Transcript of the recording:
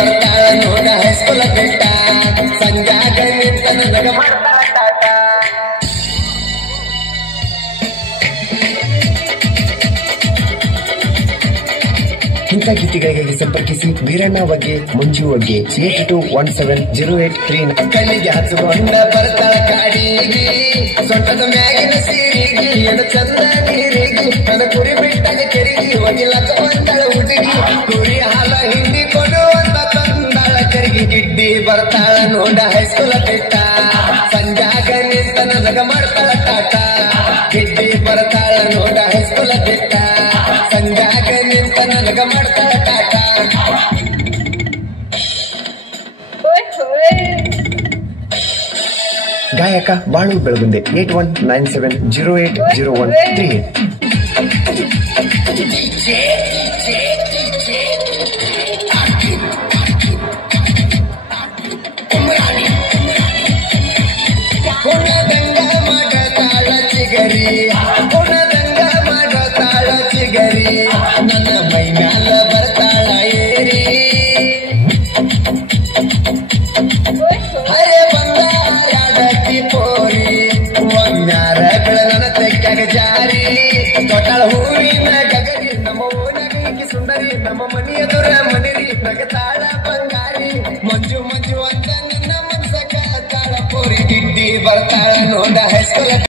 ಬರ್ತಾಳ ನೋಡ ಹೈಸ್ಕೂಲ ಬಿಟ್ಟ ಸಂಜಾಗ ನಿಂತ ನನಗ ಮಾಡ್ತಾಳ ಟಾಟ. ಇಂಥ ಗೀತೆಗಳಿಗೆ ಸಂಪರ್ಕಿಸಿ ವೀರಣ್ಣ ಬಗ್ಗೆ ಮಂಜು ಬಗ್ಗೆ 82170839. ಕಣ್ಣಿಗೆ ಹಚ್ಚಿಕೊಂಡ ಬರ್ತಾಳ ಕಾಡಿಗೆ ಸೊಂಟದ ಮ್ಯಾಗಿನ ಸೀರಿಗೆ ಎಡ ಚಂದ ನೀರಿಗೆ ನನ್ನ ಕುರಿ ಬಿಟ್ಟಾಗ ಕೆರಿಗೆ ಹೋಗಿಲ್ಲಕ ಬಂದಾಳ ಹುಡುಗಿ ಕುರಿ ಹಾಲ ಹಿಂಡಿ ಕೊಡುವಂತ ತಂದಾಳ ಕರಿಗೆ ಗಿಡ್ಡಿ ಬರ್ತಾಳ ನೋಡ ಹೈಸ್ಕೂಲ ಬಿಟ್ಟ ಸಂಜಾಗ ನಿಂತ ನನಗ ಮಾಡ್ತಾಳ ಟಾಟ. ಗಿಡ್ಡಿ ಬರ್ತಾಳ ನೋಡ ಹೈಸ್ಕೂಲ ಬಿಟ್ಟ ಸಂಜಾಗ ನಿಂತ ನನಗ ಮಾಡ್ತಾಳ ಟಾಟ. ಗಾಯಕ ಬಾಳು ಬೆಳಗುಂದೆ 8197080138. ಕುಣದಂಗ ಮಾಡತಾಳ ಚಿಗರಿ ಕುಣದಂಗ ಮಾಡತಾಳ ಚಿಗರಿ ನನ್ನ ಮೈ ಮ್ಯಾಲ ಬರ್ತಾಳ ಏರಿ ಹರೇ ಬಂದ ಯಾಡತಿ ಪೋರಿ ಒಂದ್ಯಾರ ಬೆಳಗನ ತೆಕ್ಕಾಗ ಜಾರಿ ತೊಟಾಳ ಹೂವಿನ ಗಗರಿ ನಮ್ಮ ಓನಗಿ ಸುಂದರಿ ನಮ್ಮ ಮನೆಯ ದೊರ ಮನೆರಿ ನಗತಾಳ ಬಂಗಾರಿ ಮಂಜು ಮಂಜು ಅಂತ ನಿನ್ನ ಮನಸಕ ತಾಳ ಪೋರಿ ಗಿಡ್ಡಿ ಬರ್ತಾಳ ನೋಡ ಹೈಸ್ಕೂಲ